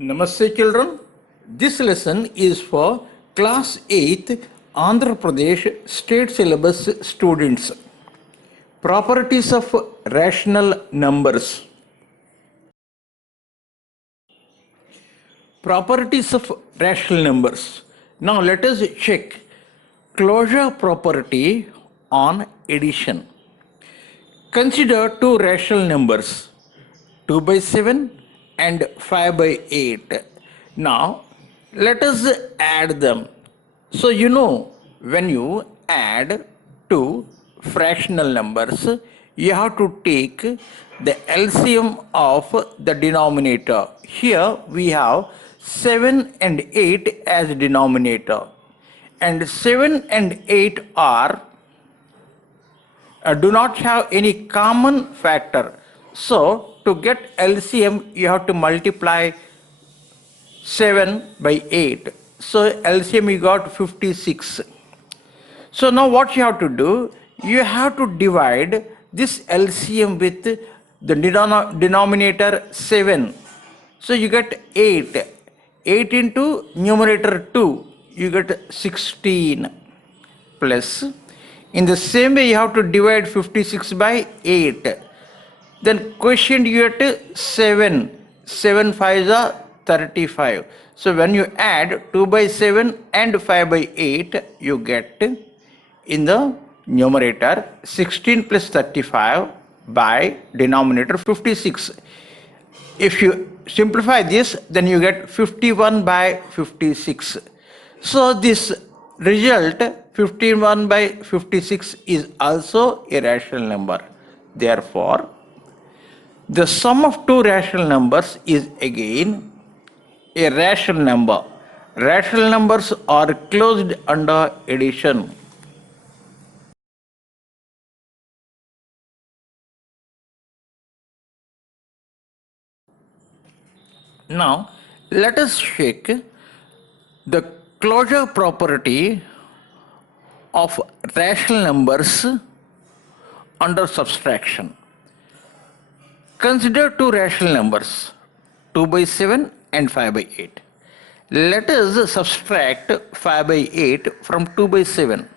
Namaste children. This lesson is for class 8th Andhra Pradesh state syllabus students. Properties of rational numbers. Properties of rational numbers. Now let us check closure property on addition. Consider two rational numbers 2 by 7 and 5 by 8. Now let us add them. So when you add two fractional numbers, you have to take the LCM of the denominator. Here we have 7 and 8 as denominator, and 7 and 8 are do not have any common factor. So to get LCM, you have to multiply 7 by 8. So LCM you got 56. So now what you have to do, you have to divide this LCM with the denominator 7. So you get 8. 8 into numerator 2, you get 16 plus. In the same way, you have to divide 56 by 8. Then quotient you get 7. 7 5s are 35. So when you add 2 by 7 and 5 by 8, you get in the numerator 16 plus 35 by denominator 56. If you simplify this, then you get 51 by 56. So this result 51 by 56 is also a rational number. Therefore, the sum of two rational numbers is again a rational number. Rational numbers are closed under addition. Now, let us check the closure property of rational numbers under subtraction. Consider two rational numbers 2 by 7 and 5 by 8. Let us subtract 5 by 8 from 2 by 7.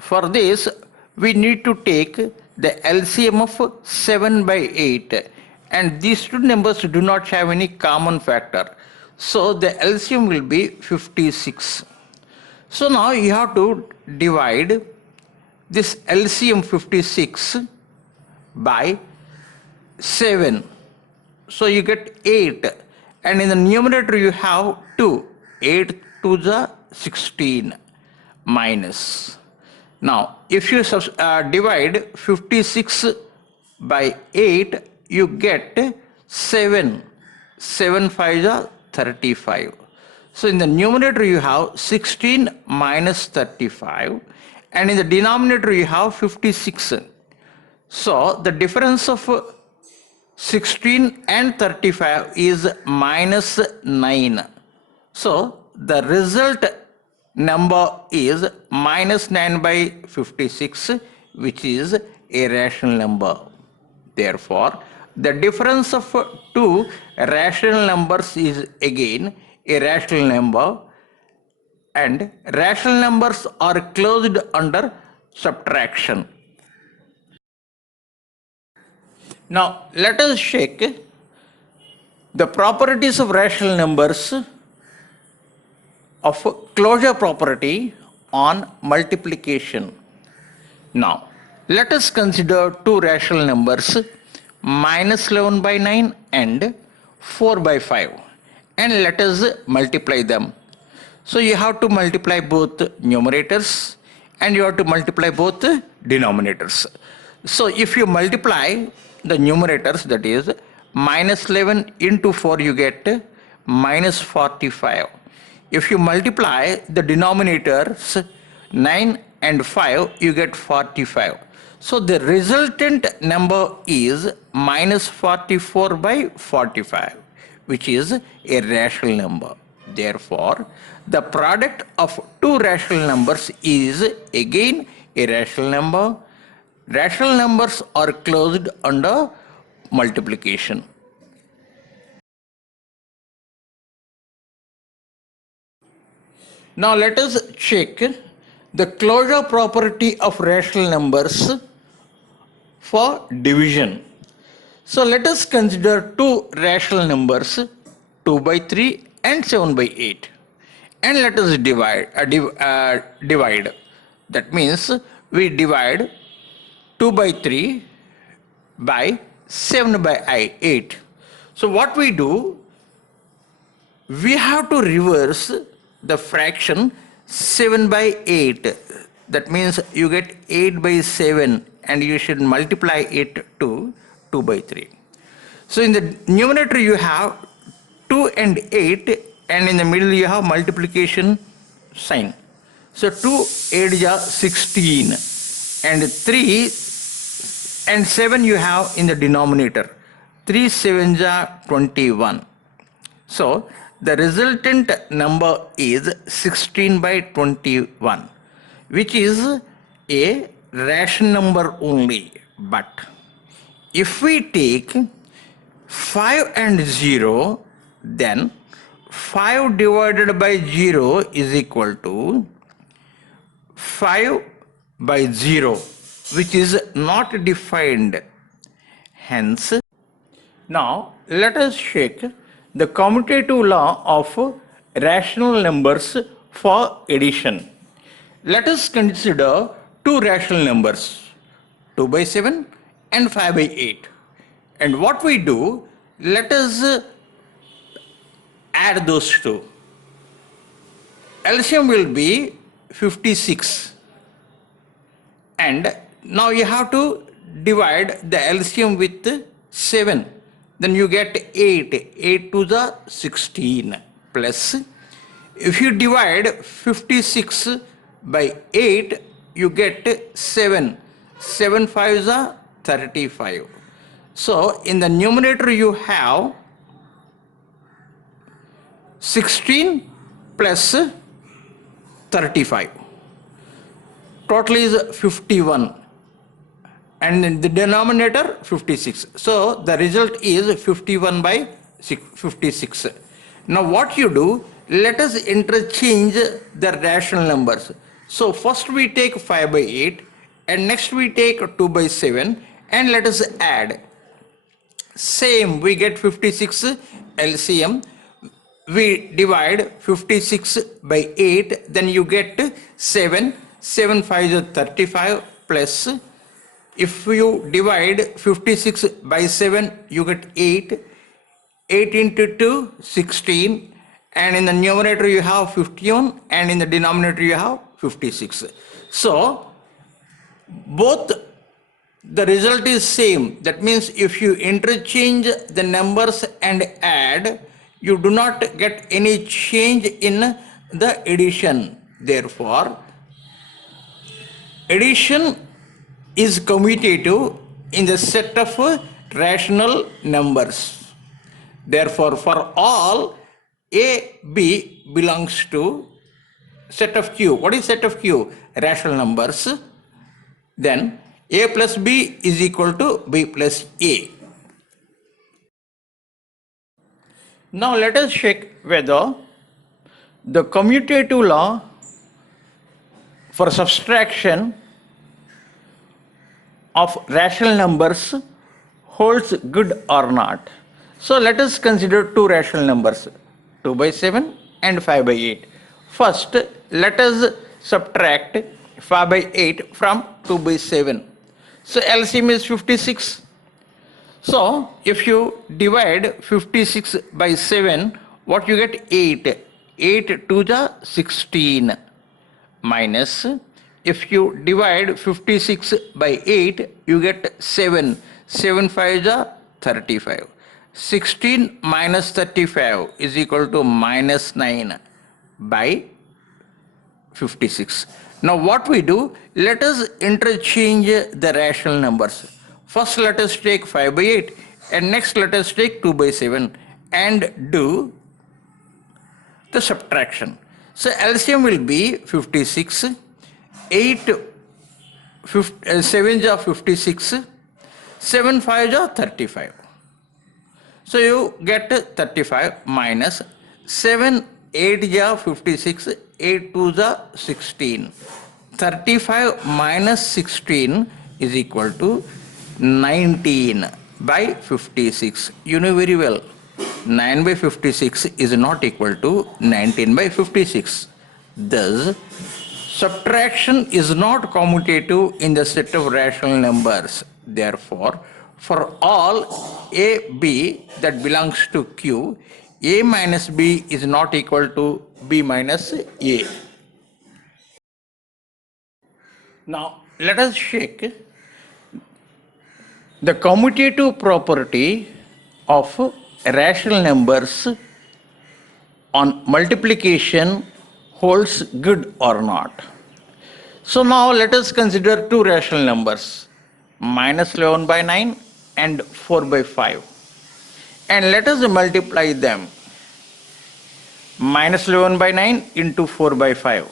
For this, we need to take the LCM of 7 by 8, and these two numbers do not have any common factor. So the LCM will be 56. So now you have to divide this LCM 56 by 7. So you get 8, and in the numerator you have 2. 8 to the 16 minus. Now if you divide 56 by 8, you get 7. 7 5 are 35. So in the numerator you have 16 minus 35, and in the denominator you have 56. So the difference of 16 and 35 is minus 9. So the result number is minus 9 by 56, which is a rational number. Therefore, the difference of two rational numbers is again a rational number, and rational numbers are closed under subtraction. Now let us check the properties of rational numbers of closure property on multiplication. Now let us consider two rational numbers minus 11 by 9 and 4 by 5, and let us multiply them. So you have to multiply both numerators and you have to multiply both denominators. So if you multiply the numerators, that is minus 11 into 4, you get minus 45. If you multiply the denominators 9 and 5, you get 45. So the resultant number is minus 44 by 45, which is a rational number. Therefore, the product of two rational numbers is again a rational number. Rational numbers are closed under multiplication. Now let us check the closure property of rational numbers for division. So let us consider two rational numbers, 2 by 3 and 7 by 8. And let us divide. That means we divide 2 by 3 by 7 by 8. So what we do, we have to reverse the fraction 7 by 8. That means you get 8 by 7 and you should multiply it to 2 by 3. So in the numerator you have 2 and 8 and in the middle you have multiplication sign. So 2 8 is 16 and 3 and 7 you have in the denominator. 3 7 is 21. So the resultant number is 16 by 21, which is a rational number only. But if we take 5 and 0, then 5 divided by 0 is equal to 5 by 0, which is not defined. Hence, now let us check the commutative law of rational numbers for addition. Let us consider two rational numbers, 2 by 7 and 5 by 8. And what we do, let us add those two. LCM will be 56. And now you have to divide the LCM with 7. Then you get 8. 8 to the 16 plus. If you divide 56 by 8, you get 7. 7 5 is 35. So in the numerator you have 16 plus 35. Total is 51. And in the denominator 56. So the result is 51 by 56. Now what you do, let us interchange the rational numbers. So first we take 5 by 8 and next we take 2 by 7 and let us add. Same, we get 56 LCM. We divide 56 by 8, then you get 7. 7 5 is 35 plus. If you divide 56 by 7, you get 8. 8 into 2, 16. And in the numerator you have 51 and in the denominator you have 56. So both the result is same. That means if you interchange the numbers and add, you do not get any change in the addition. Therefore, addition is commutative in the set of rational numbers. Therefore, for all A, B belongs to set of Q. What is set of Q? Rational numbers. Then A plus B is equal to B plus A. Now let us check whether the commutative law for subtraction of rational numbers holds good or not. So let us consider two rational numbers, 2 by 7 and 5 by 8. First, let us subtract 5 by 8 from 2 by 7. So LCM is 56. So if you divide 56 by 7, what you get? 8. 8 to the 16 minus, if you divide 56 by 8, you get 7. 7 5 is 35. 16 minus 35 is equal to minus 9 by 56. Now what we do, let us interchange the rational numbers. First let us take 5 by 8 and next let us take 2 by 7 and do the subtraction. So LCM will be 56, 7 is 56, 7 5 is 35. So you get 35 minus 7 8 ja 56, 8 2 ja 16. 35 minus 16 is equal to 19 by 56. You know very well, 9 by 56 is not equal to 19 by 56. Thus, subtraction is not commutative in the set of rational numbers. Therefore, for all a, b that belongs to Q, a minus b is not equal to b minus a. Now, let us check the commutative property of rational numbers on multiplication holds good or not. So now let us consider two rational numbers, minus 11 by 9 and 4 by 5. And let us multiply them. Minus 11 by 9 into 4 by 5.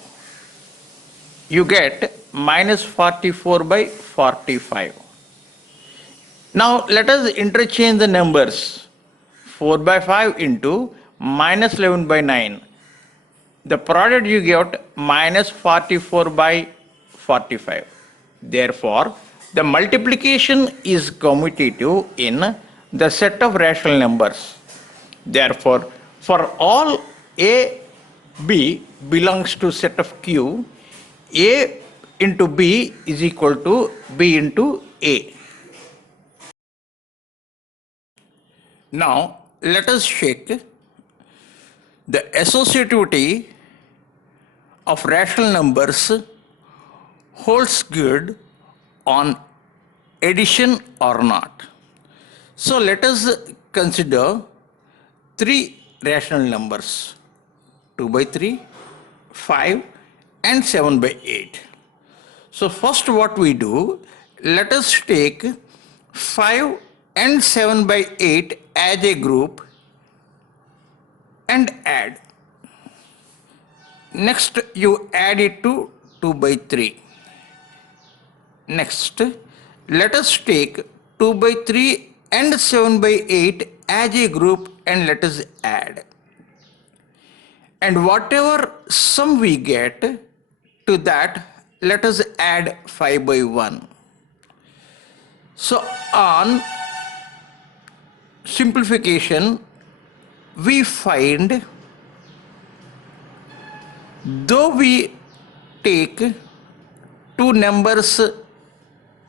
You get minus 44 by 45. Now let us interchange the numbers. 4 by 5 into minus 11 by 9. The product you get minus 44 by 45. Therefore, the multiplication is commutative in the set of rational numbers. Therefore, for all a, b belongs to set of Q, a into b is equal to b into a. Now, let us check the associativity of rational numbers holds good on addition or not. So let us consider three rational numbers, 2 by 3, 5 and 7 by 8. So first what we do, let us take 5 and 7 by 8 as a group and add. Next you add it to 2 by 3. Next, let us take 2 by 3 and 7 by 8 as a group and let us add. And whatever sum we get, to that let us add 5 by 1. So on simplification, we find, though we take two numbers,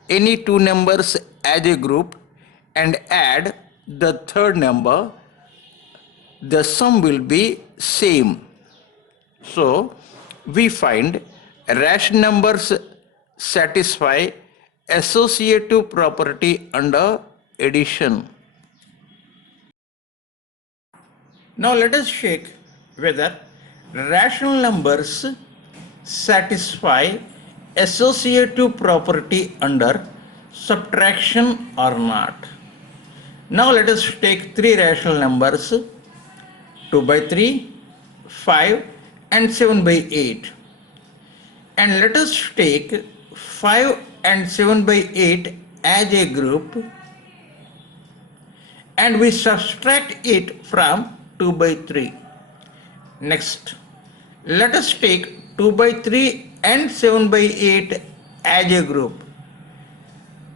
any two numbers as a group and add the third number, the sum will be same. So we find rational numbers satisfy associative property under addition. Now let us check whether rational numbers satisfy associative property under subtraction or not. Now let us take three rational numbers, 2 by 3, 5 and 7 by 8. And let us take 5 and 7 by 8 as a group and we subtract it from 2 by 3. Next, let us take 2 by 3 and 7 by 8 as a group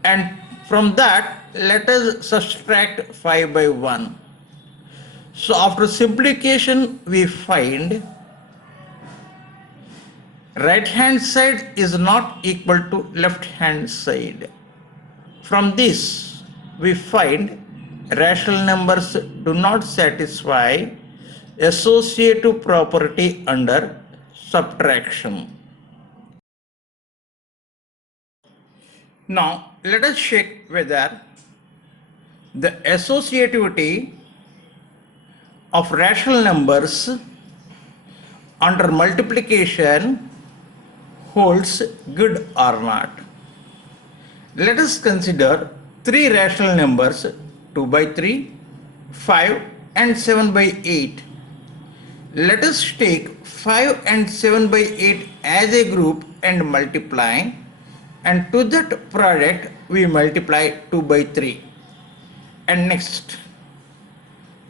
and from that let us subtract 5 by 1. So after simplification we find right hand side is not equal to left hand side. From this we find rational numbers do not satisfy associative property under subtraction. Now let us check whether the associativity of rational numbers under multiplication holds good or not. Let us consider three rational numbers, 2 by 3, 5 and 7 by 8. Let us take 5 and 7 by 8 as a group and multiply, and to that product we multiply 2 by 3. And next,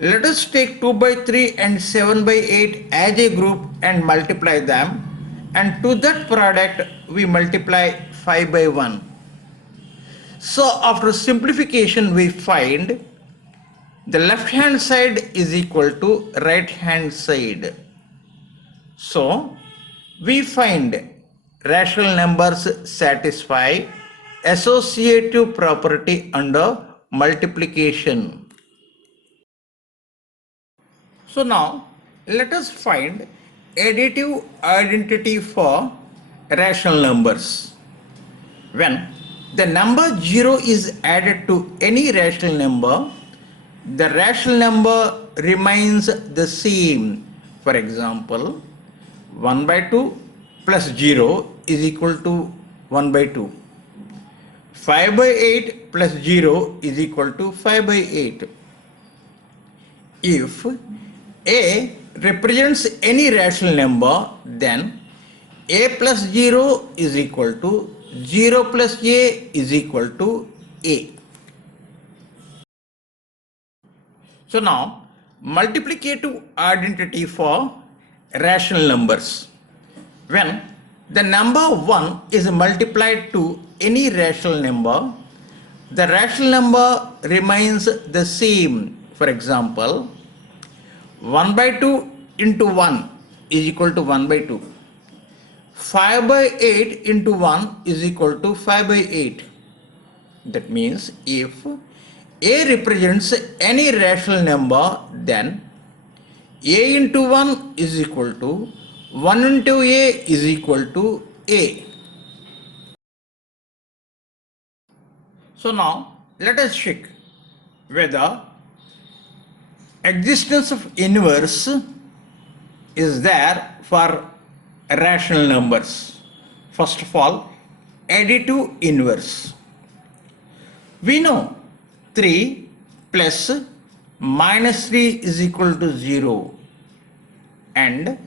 Let us take 2 by 3 and 7 by 8 as a group and multiply them, and to that product we multiply 5 by 1. So after simplification we find the left hand side is equal to right hand side. So we find rational numbers satisfy associative property under multiplication. So now let us find additive identity for rational numbers. When the number 0 is added to any rational number, the rational number remains the same. For example, 1 by 2 plus 0 is equal to 1 by 2. 5 by 8 plus 0 is equal to 5 by 8. If A represents any rational number, then A plus 0 is equal to 0 plus A is equal to A. So now, multiplicative identity for rational numbers. When the number 1 is multiplied to any rational number, the rational number remains the same. For example, 1 by 2 into 1 is equal to 1 by 2. 5 by 8 into 1 is equal to 5 by 8. That means if A represents any rational number, then A into 1 is equal to 1 into A is equal to A. So now let us check whether existence of inverse is there for rational numbers. First of all, additive inverse. We know 3 plus minus 3 is equal to 0 and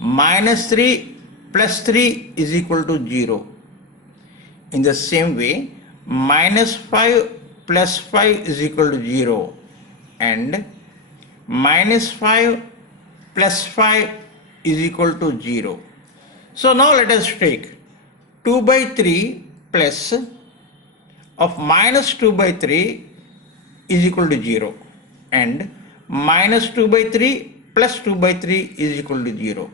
minus 3 plus 3 is equal to 0. In the same way, minus 5 plus 5 is equal to 0 and minus 5 plus 5 is equal to 0. So now let us take 2 by 3 plus of minus 2 by 3 is equal to 0 and minus 2 by 3 plus 2 by 3 is equal to 0.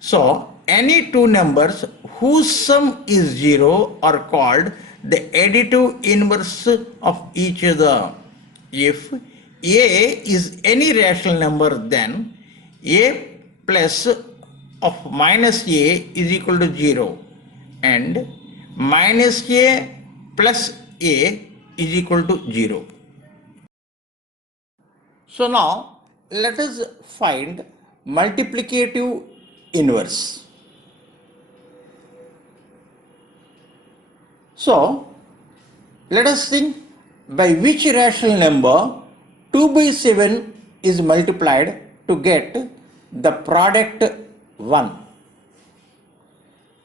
So any two numbers whose sum is 0 are called the additive inverse of each other. If A is any rational number, then A plus of minus A is equal to 0 and minus A plus A is equal to 0. So now let us find multiplicative inverse. So let us think by which rational number 2 by 7 is multiplied to get the product 1.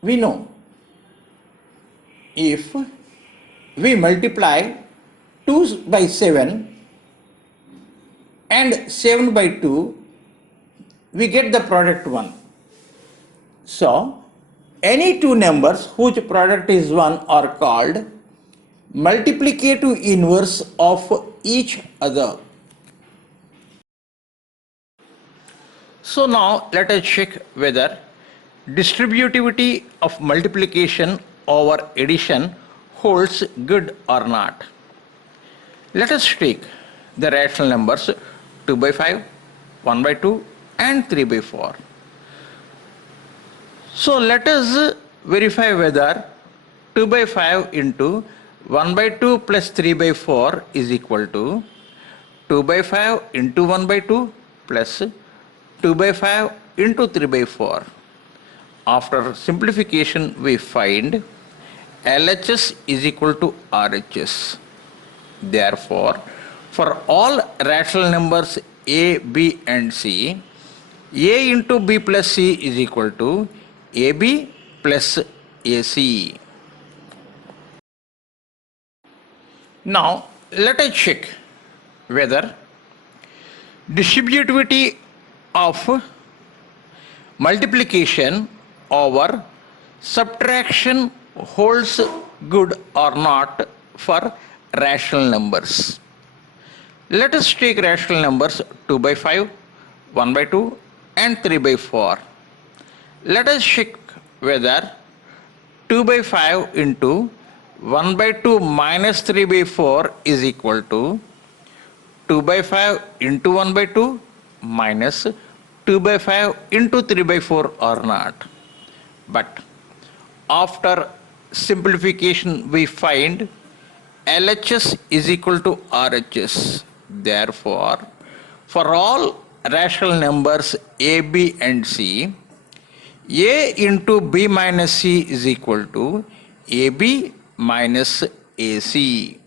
We know if we multiply 2 by 7 and 7 by 2, we get the product 1. So any two numbers whose product is 1 are called multiplicative inverse of each other. So now let us check whether distributivity of multiplication over addition holds good or not. Let us take the rational numbers 2 by 5, 1 by 2 and 3 by 4. So let us verify whether 2 by 5 into 1 by 2 plus 3 by 4 is equal to 2 by 5 into 1 by 2 plus 2 by 5 into 3 by 4. After simplification we find LHS is equal to RHS. Therefore, for all rational numbers A, B and C, A into B plus C is equal to AB plus AC. Now let us check whether distributivity of multiplication over subtraction holds good or not for rational numbers. Let us take rational numbers 2 by 5, 1 by 2 and 3 by 4. Let us check whether 2 by 5 into 1 by 2 minus 3 by 4 is equal to 2 by 5 into 1 by 2 minus 2 by 5 into 3 by 4 or not. But after simplification we find LHS is equal to RHS. Therefore, for all rational numbers A, B and C, A into B minus C is equal to AB minus AC.